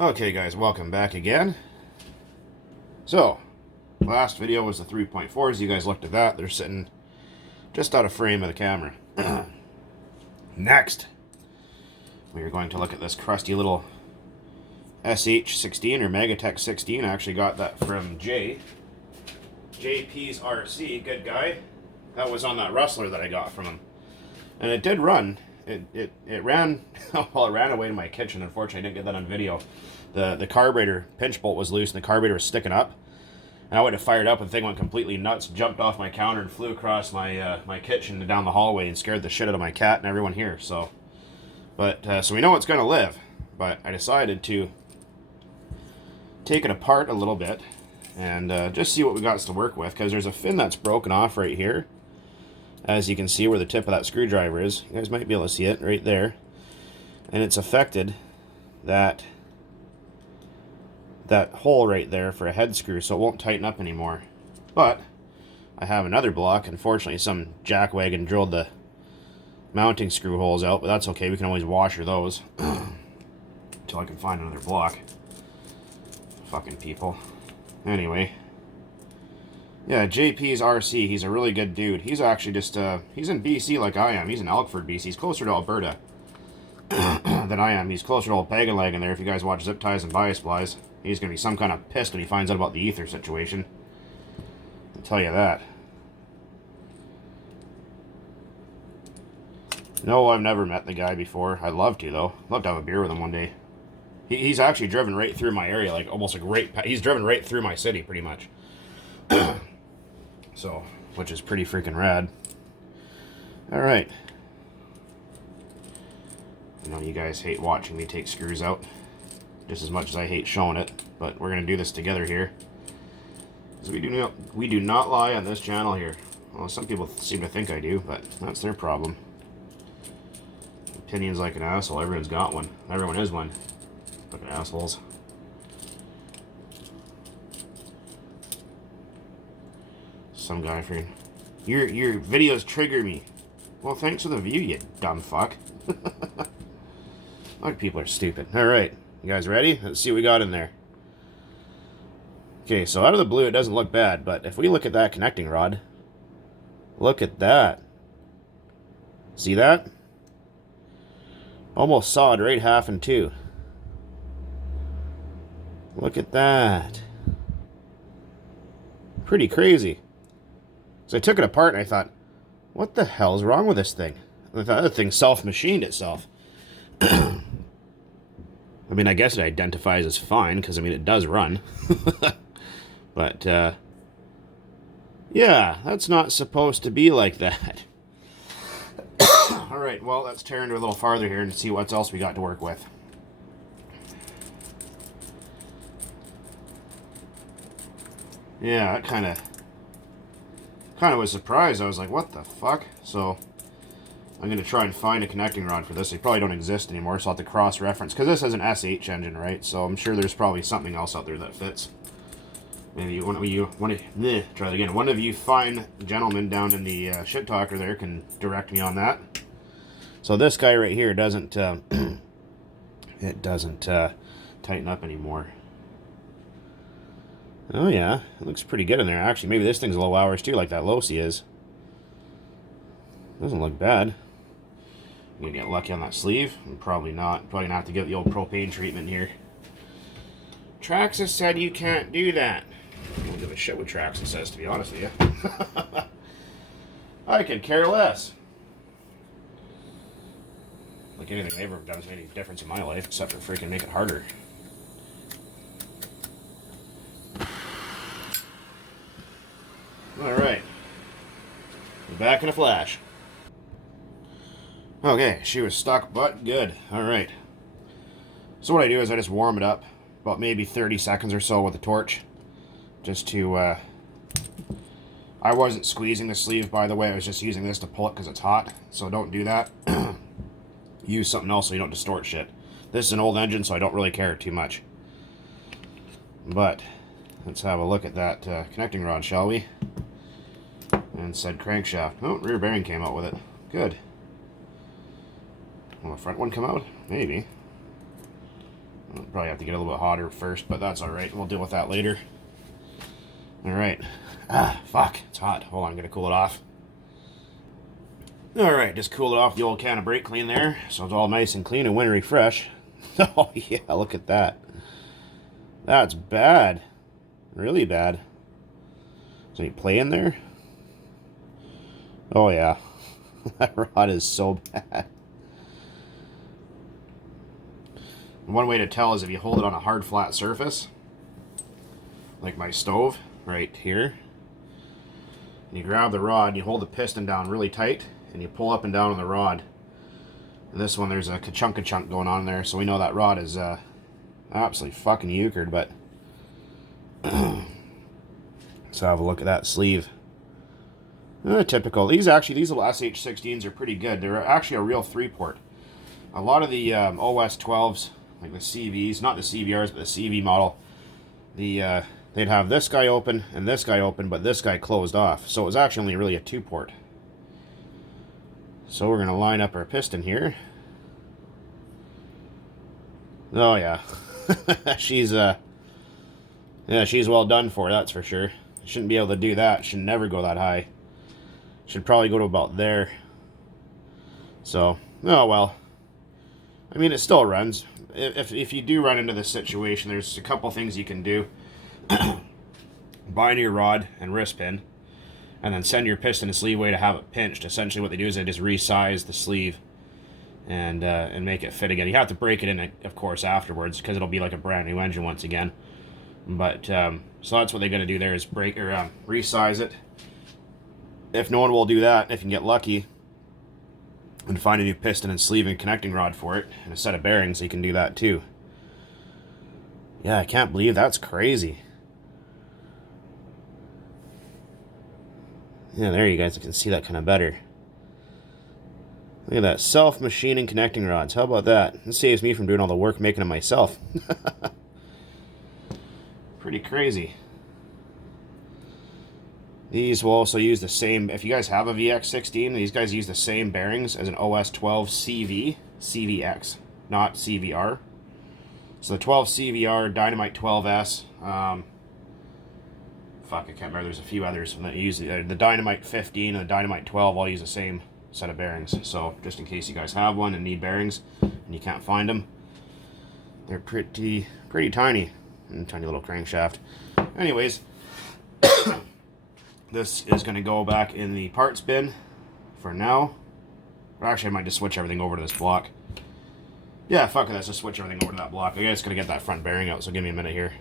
Okay guys, welcome back again. So, last video was the 3.4s. You guys looked at that. They're sitting just out of frame of the camera. Next, we are going to look at this crusty little SH16 or Megatech 16. I actually got that from JP's RC, good guy. That was on that Rustler that I got from him. And it did run. It ran, well, it ran away to my kitchen. Unfortunately, I didn't get that on video. The carburetor pinch bolt was loose and the carburetor was sticking up. And I would have fired up and the thing went completely nuts, jumped off my counter and flew across my my kitchen and down the hallway and scared the shit out of my cat and everyone here. So, so we know it's going to live. But I decided to take it apart a little bit and just see what we got to work with, because there's a fin that's broken off right here. As you can see where the tip of that screwdriver is. You guys might be able to see it right there. And it's affected that hole right there for a head screw, so it won't tighten up anymore. But I have another block. Unfortunately, some jackwagon drilled the mounting screw holes out, but that's okay. We can always washer those until I can find another block. Fucking people. Anyway. Yeah, JP's RC, he's a really good dude. He's actually just, he's in BC like I am. He's in Elkford, BC. He's closer to Alberta than I am. He's closer to old Peg-a-Leg in there. If you guys watch Zip Ties and Biosplies, he's going to be some kind of pissed when he finds out about the ether situation. I'll tell you that. No, I've never met the guy before. I'd love to, though. Love to have a beer with him one day. He's actually driven right through my area, like almost like he's driven right through my city, pretty much. So, which is pretty freaking rad. Alright. I know you guys hate watching me take screws out just as much as I hate showing it, but we're going to do this together here. Because we do not lie on this channel here. Well, some people seem to think I do, but that's their problem. Opinions like an asshole. Everyone's got one. Everyone is one. Fucking assholes. Some guy for your videos trigger me. Well, thanks for the view, you dumb fuck. A lot of people are stupid. Alright, you guys ready? Let's see what we got in there. Okay, so out of the blue it doesn't look bad, but if we look at that connecting rod, look at that. See that? Almost sawed right half in two. Look at that. Pretty crazy. So I took it apart and I thought, what the hell's wrong with this thing? And I thought the thing self-machined itself. I mean, I guess it identifies as fine, because, I mean, it does run. But, yeah, that's not supposed to be like that. Alright, well, let's tear into a little farther here and see what else we got to work with. Yeah, that kind of was surprised. I was like, what the fuck? So I'm going to try and find a connecting rod for this. They probably don't exist anymore, so I'll have to cross-reference. Because this has an SH engine, right? So I'm sure there's probably something else out there that fits. Maybe one of you fine gentlemen down in the shit talker there can direct me on that. So this guy right here doesn't, it doesn't tighten up anymore. Oh yeah, it looks pretty good in there. Actually, maybe this thing's low hours too, like that Losi is. Doesn't look bad. I'm gonna get lucky on that sleeve. I'm probably not. Probably gonna have to get the old propane treatment here. Traxxas said you can't do that. I don't give a shit what Traxxas says, to be honest with you. I could care less. Like anything they've ever done has made any difference in my life, except for freaking make it harder. Alright. Back in a flash. Okay, she was stuck, but good. Alright. So what I do is I just warm it up about maybe 30 seconds or so with a torch. Just to, I wasn't squeezing the sleeve, by the way. I was just using this to pull it because it's hot. So don't do that. Use something else so you don't distort shit. This is an old engine, so I don't really care too much. But, let's have a look at that connecting rod, shall we? And said crankshaft. Oh, rear bearing came out with it. Good. Will the front one come out? Maybe. We'll probably have to get a little bit hotter first, but that's alright. We'll deal with that later. Alright. Ah, fuck. It's hot. Hold on, I'm gonna cool it off. Alright, just cooled it off the old can of brake clean there, so it's all nice and clean and wintry fresh. Oh yeah, look at that. That's bad. Really bad. Is there any play in there? Oh yeah. That rod is so bad. One way to tell is if you hold it on a hard flat surface, like my stove right here, and you grab the rod, you hold the piston down really tight, and you pull up and down on the rod. And this one, there's a ka-chunk going on there, so we know that rod is absolutely fucking euchred, but so have a look at that sleeve. Typical. These little SH16s are pretty good. They're actually a real 3-port. A lot of the OS 12s, like the CVs, not the CVRs, but the CV model, they'd have this guy open and this guy open, but this guy closed off. So it was actually only really a 2-port. So we're going to line up our piston here. Oh yeah. she's well done for, that's for sure. Shouldn't be able to do that. Should never go that high. Should probably go to about there. So, oh well. I mean, it still runs. If you do run into this situation, there's a couple things you can do. Buy a new rod and wrist pin, and then send your piston and sleeve way to have it pinched. Essentially what they do is they just resize the sleeve and make it fit again. You have to break it in, of course, afterwards, because it'll be like a brand new engine once again. But so that's what they're going to do there, is break or resize it. If no one will do that, if you can get lucky and find a new piston and sleeve and connecting rod for it, and a set of bearings, you can do that too. Yeah, I can't believe that's crazy. Yeah, there you guys can see that kind of better. Look at that, self-machining connecting rods. How about that? It saves me from doing all the work making them myself. Pretty crazy. These will also use the same, if you guys have a VX16, these guys use the same bearings as an OS 12 CV, CVX, not CVR. So the 12 CVR, Dynamite 12S, fuck, I can't remember, there's a few others that use the Dynamite 15 and the Dynamite 12 all use the same set of bearings. So just in case you guys have one and need bearings and you can't find them, they're pretty tiny, and tiny little crankshaft. Anyways, this is going to go back in the parts bin for now. Or actually, I might just switch everything over to this block. Yeah, fuck it, let's just switch everything over to that block. I guess going to get that front bearing out, so give me a minute here.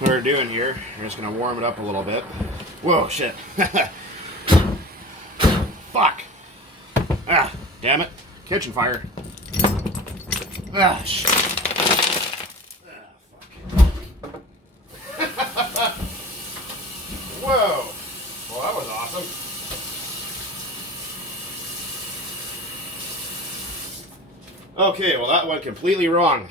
What we're doing here, we're just going to warm it up a little bit. Whoa, shit. Fuck. Ah, damn it. Kitchen fire. Ah, shit. Whoa! Well, that was awesome. Okay, well that went completely wrong.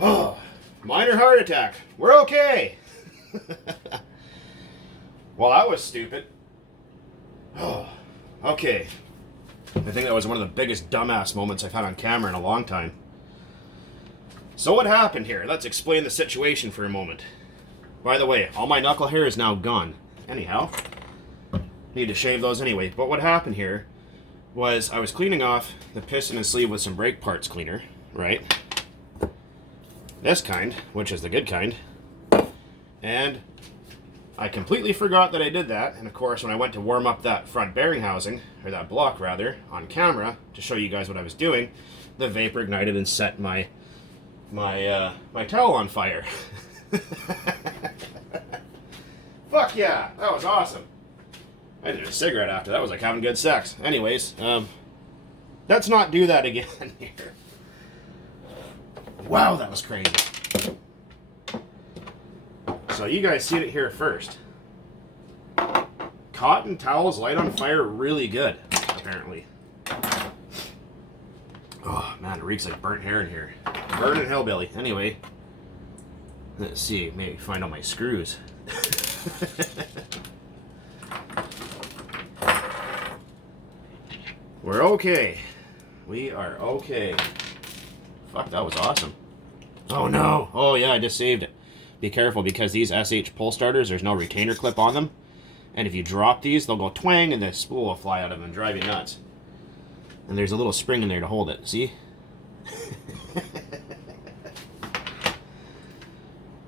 Oh, minor heart attack. We're okay. Well, that was stupid. Oh, okay. I think that was one of the biggest dumbass moments I've had on camera in a long time. So what happened here? Let's explain the situation for a moment. By the way, all my knuckle hair is now gone. Anyhow, need to shave those anyway. But what happened here was I was cleaning off the piston and sleeve with some brake parts cleaner, right? This kind, which is the good kind. And I completely forgot that I did that. And of course, when I went to warm up that front bearing housing, or that block rather, on camera, to show you guys what I was doing, the vapor ignited and set my towel on fire. Fuck yeah, that was awesome. I did a cigarette after. That was like having good sex. Anyways, let's not do that again here. Wow, that was crazy. So you guys seen it here first. Cotton towels light on fire really good, apparently. Oh man, it reeks like burnt hair in here. Burning hillbilly. Anyway, let's see, maybe find all my screws. We're okay. We are okay. Fuck, that was awesome. Oh no. Oh yeah, I just saved it. Be careful because these SH pull starters, there's no retainer clip on them. And if you drop these, they'll go twang and the spool will fly out of them and drive you nuts. And there's a little spring in there to hold it. See?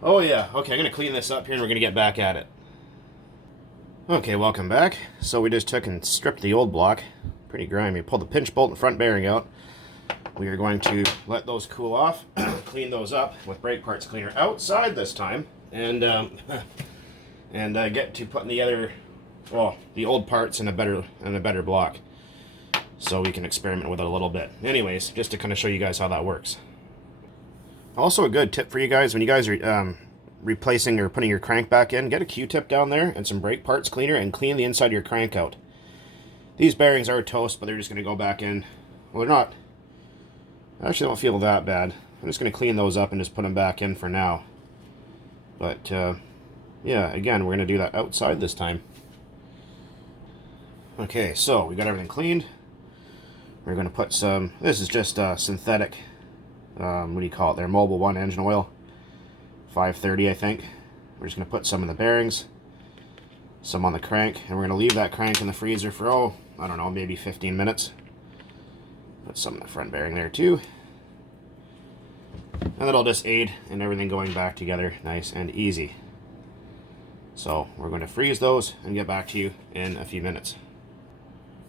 Oh yeah. Okay, I'm going to clean this up here and we're going to get back at it. Okay, welcome back. So we just took and stripped the old block. Pretty grimy. Pulled the pinch bolt and front bearing out. We are going to let those cool off, clean those up with brake parts cleaner outside this time, and get to putting the old parts in a better block, so we can experiment with it a little bit. Anyways, just to kind of show you guys how that works. Also, a good tip for you guys when you guys are replacing or putting your crank back in, get a Q-tip down there and some brake parts cleaner and clean the inside of your crank out. These bearings are toast, but they're just going to go back in. Well, they're not. I actually don't feel that bad. I'm just going to clean those up and just put them back in for now. But, yeah, again, we're going to do that outside this time. Okay, so we got everything cleaned. We're going to put some, this is just synthetic, what do you call it there, Mobil 1 engine oil. 530, I think. We're just going to put some in the bearings, some on the crank, and we're going to leave that crank in the freezer for, oh, I don't know, maybe 15 minutes. Put some in the front bearing there too. And that'll just aid in everything going back together nice and easy. So we're going to freeze those and get back to you in a few minutes.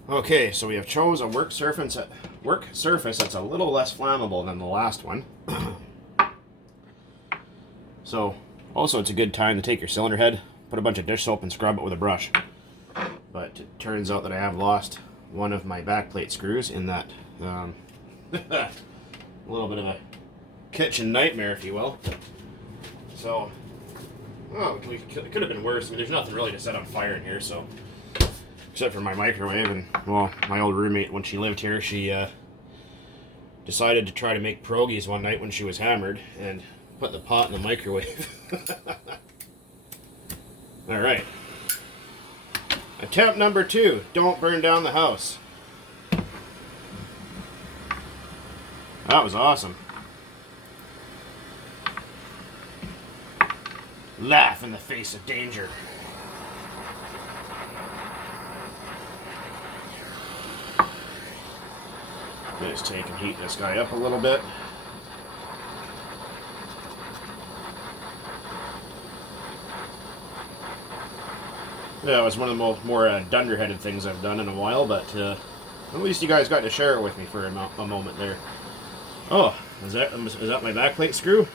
Okay, so we have chose a work surface that's a little less flammable than the last one. So also it's a good time to take your cylinder head, put a bunch of dish soap and scrub it with a brush. But it turns out that I have lost one of my backplate screws in that a little bit of a kitchen nightmare, if you will. So, oh, it could have been worse. I mean, there's nothing really to set on fire in here, so except for my microwave. And well, my old roommate, when she lived here, she decided to try to make pierogies one night when she was hammered and put the pot in the microwave. All right. Attempt number 2. Don't burn down the house. That was awesome. Laugh in the face of danger. Just take and heat this guy up a little bit. Yeah, it was one of the more dunderheaded things I've done in a while, but at least you guys got to share it with me for a moment there. Oh, is that my backplate screw?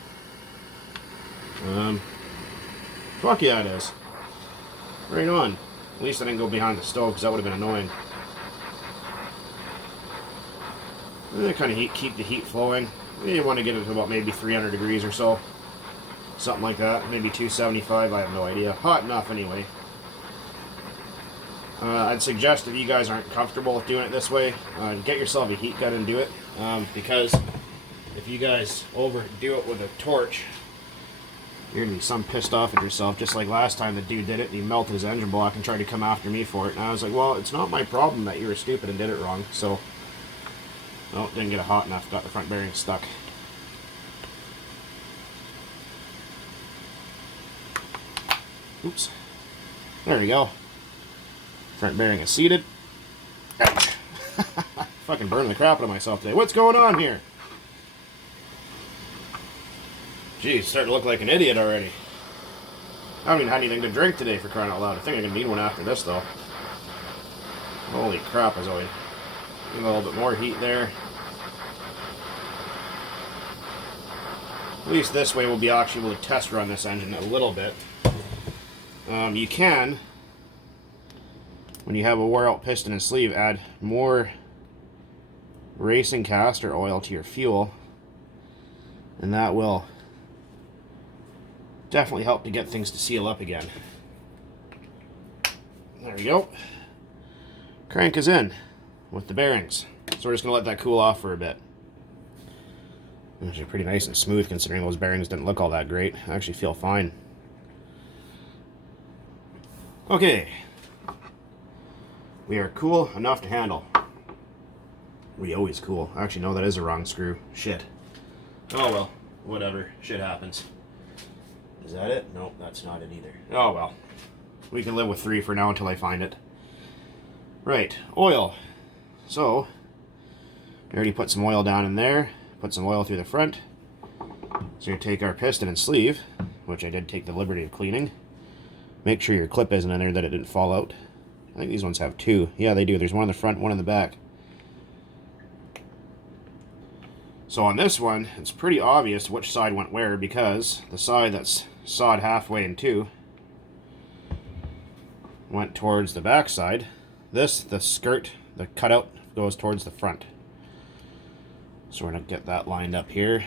Fuck yeah, it is. Right on. At least I didn't go behind the stove, because that would have been annoying. And kind of keep the heat flowing. You want to get it to about maybe 300 degrees or so. Something like that. Maybe 275, I have no idea. Hot enough anyway. I'd suggest if you guys aren't comfortable with doing it this way, get yourself a heat gun and do it. Because if you guys overdo it with a torch, you're going to be some pissed off at yourself. Just like last time the dude did it, he melted his engine block and tried to come after me for it. And I was like, well, it's not my problem that you were stupid and did it wrong. So, no, didn't get it hot enough. Got the front bearing stuck. Oops. There we go. Front bearing is seated. Ouch. Fucking burning the crap out of myself today. What's going on here? Geez, starting to look like an idiot already. I haven't even had anything to drink today, for crying out loud. I think I'm going to need one after this, though. Holy crap, I was always a little bit more heat there. At least this way we'll be actually able to test run this engine a little bit. You can, when you have a wore out piston and sleeve, add more racing castor oil to your fuel, and that will definitely help to get things to seal up again. There we go. Crank is in with the bearings, so we're just going to let that cool off for a bit. Actually pretty nice and smooth considering those bearings didn't look all that great. I actually feel fine. Okay, we are cool enough to handle. We always cool. Actually, no, that is a wrong screw. Shit. Oh well, whatever. Shit happens. Is that it? Nope, that's not it either. Oh well. We can live with 3 for now until I find it. Right, oil. So, I already put some oil down in there. Put some oil through the front. So you take our piston and sleeve, which I did take the liberty of cleaning. Make sure your clip isn't in there, that it didn't fall out. I think these ones have 2. Yeah, they do. There's one in the front, one in the back. So on this one, it's pretty obvious which side went where, because the side that's sawed halfway in 2 went towards the back side. This, the skirt, the cutout, goes towards the front. So we're going to get that lined up here.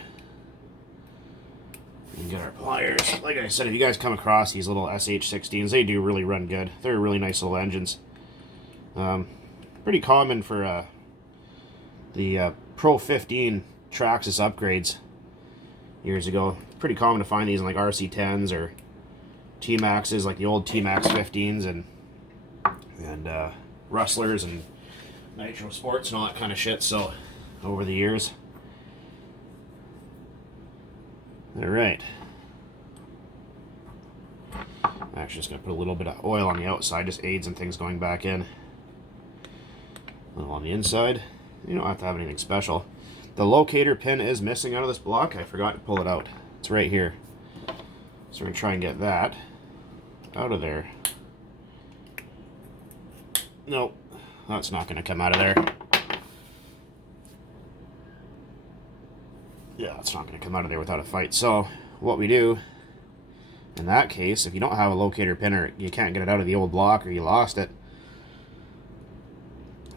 And get our pliers. Like I said, if you guys come across these little SH16s, they do really run good. They're really nice little engines. Pretty common for the Pro 15 Traxxas upgrades years ago. Pretty common to find these in like RC10s or T-Maxes, like the old T-Max 15s and Rustlers and Nitro Sports and all that kind of shit. So over the years. Alright. I'm actually just going to put a little bit of oil on the outside, just aids in things going back in. A little on the inside. You don't have to have anything special. The locator pin is missing out of this block. I forgot to pull it out. It's right here. So we're going to try and get that out of there. Nope. That's not going to come out of there. Yeah, it's not going to come out of there without a fight. So what we do in that case, if you don't have a locator pin or you can't get it out of the old block or you lost it,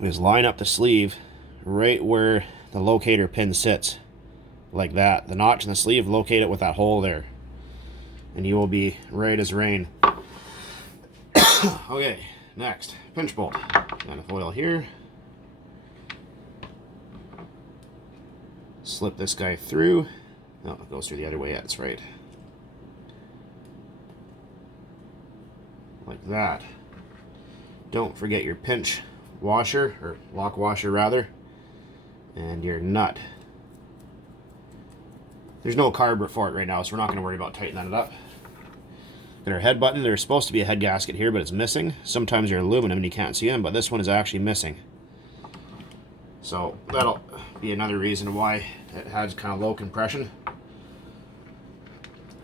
is line up the sleeve right where the locator pin sits, like that. The notch in the sleeve, locate it with that hole there, and you will be right as rain. Okay, next, pinch bolt. Got enough oil here. Slip this guy through. No, it goes through the other way. Yeah, that's right. Like that. Don't forget your pinch washer, or lock washer rather, and your nut. There's no carb for it right now, so we're not going to worry about tightening it up. Got our head button. There's supposed to be a head gasket here, but it's missing. Sometimes they're aluminum and you can't see them, but this one is actually missing. So that'll be another reason why it has kind of low compression.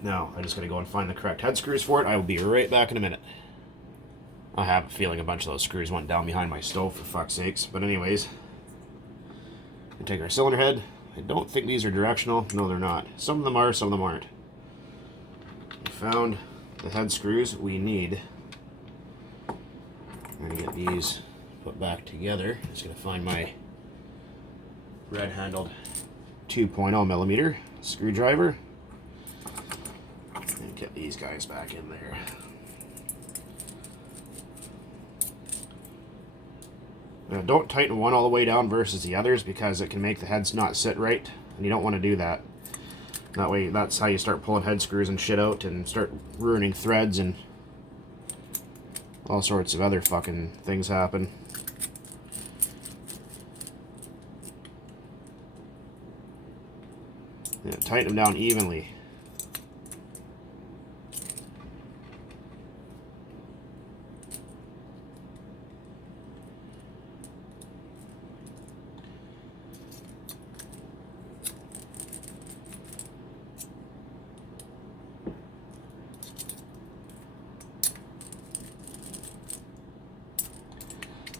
Now, I just got to go and find the correct head screws for it. I will be right back in a minute. I have a feeling a bunch of those screws went down behind my stove, for fuck's sakes. But anyways, we take our cylinder head. I don't think these are directional. No, they're not. Some of them are, some of them aren't. We found the head screws we need. I'm going to get these put back together. Just going to find my red-handled 2.0 millimeter screwdriver and get these guys back in there. Now, don't tighten one all the way down versus the others, because it can make the heads not sit right, and you don't want to do that. That way, that's how you start pulling head screws and shit out and start ruining threads and all sorts of other fucking things happen. Yeah, tighten them down evenly.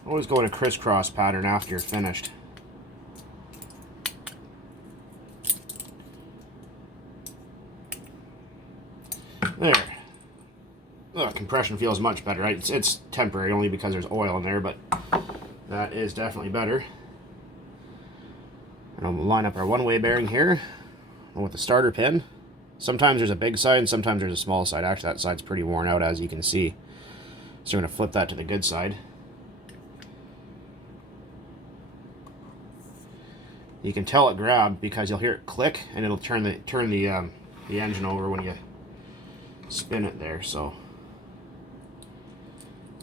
Always go in a crisscross pattern after you're finished. There. Oh, compression feels much better, right? It's temporary only because there's oil in there, but that is definitely better. And we'll line up our one-way bearing here with the starter pin. Sometimes there's a big side and sometimes there's a small side. Actually, that side's pretty worn out, as you can see. So we're going to flip that to the good side. You can tell it grabbed because you'll hear it click, and it'll turn the engine over when you spin it there. So,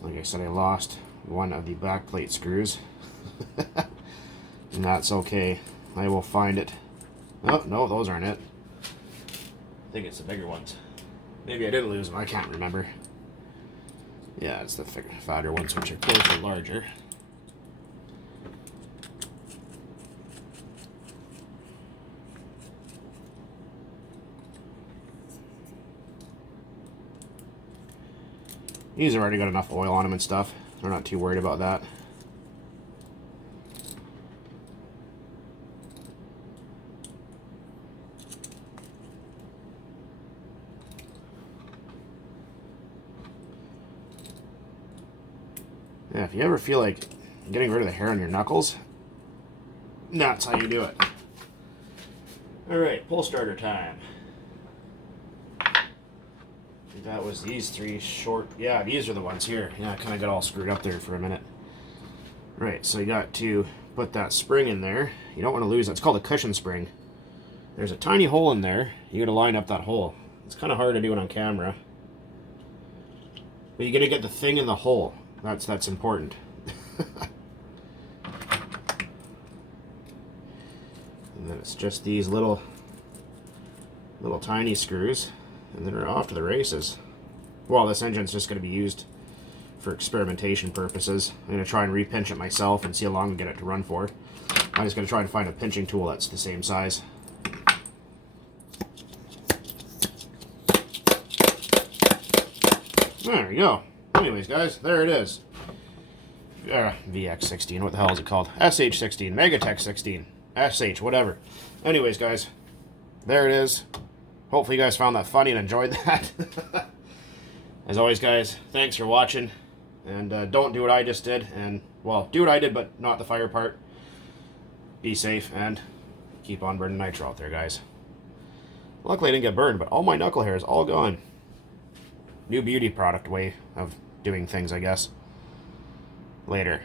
like I said, I lost one of the back plate screws. And that's okay. I will find it. Oh, no, those aren't it. I think it's the bigger ones. Maybe I didn't lose them. I can't remember. Yeah, it's the fatter ones, which are closer larger. These have already got enough oil on them and stuff. They're not too worried about that. Yeah, if you ever feel like getting rid of the hair on your knuckles, that's how you do it. Alright, pull starter time. That was these three short. Yeah, these are the ones here. Yeah, I kind of got all screwed up there for a minute. Right, so you got to put that spring in there. You don't want to lose that. It's called a cushion spring. There's a tiny hole in there. You got to line up that hole. It's kind of hard to do it on camera. But you got to get the thing in the hole. That's important. And then it's just these little tiny screws, and then we're off to the races. Well, this engine's just going to be used for experimentation purposes. I'm going to try and repinch it myself and see how long I get it to run for. I'm just going to try and find a pinching tool that's the same size. There we go. Anyways, guys, there it is. VX16, what the hell is it called? SH16, Megatech 16, SH, whatever. Anyways, guys, there it is. Hopefully you guys found that funny and enjoyed that. As always, guys, thanks for watching. And don't do what I just did. And, well, do what I did, but not the fire part. Be safe and keep on burning nitro out there, guys. Luckily I didn't get burned, but all my knuckle hair is all gone. New beauty product way of doing things, I guess. Later.